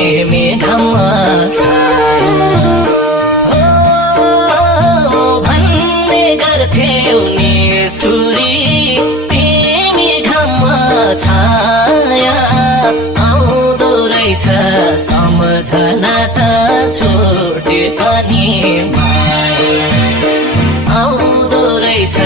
मेघमा छाया भन्ने गर्थ्यौ निष्ठुरी तिमी घममा छाया आउँदो रहेछ सम्झना त छुटे पनि माया आउँदो रहेछ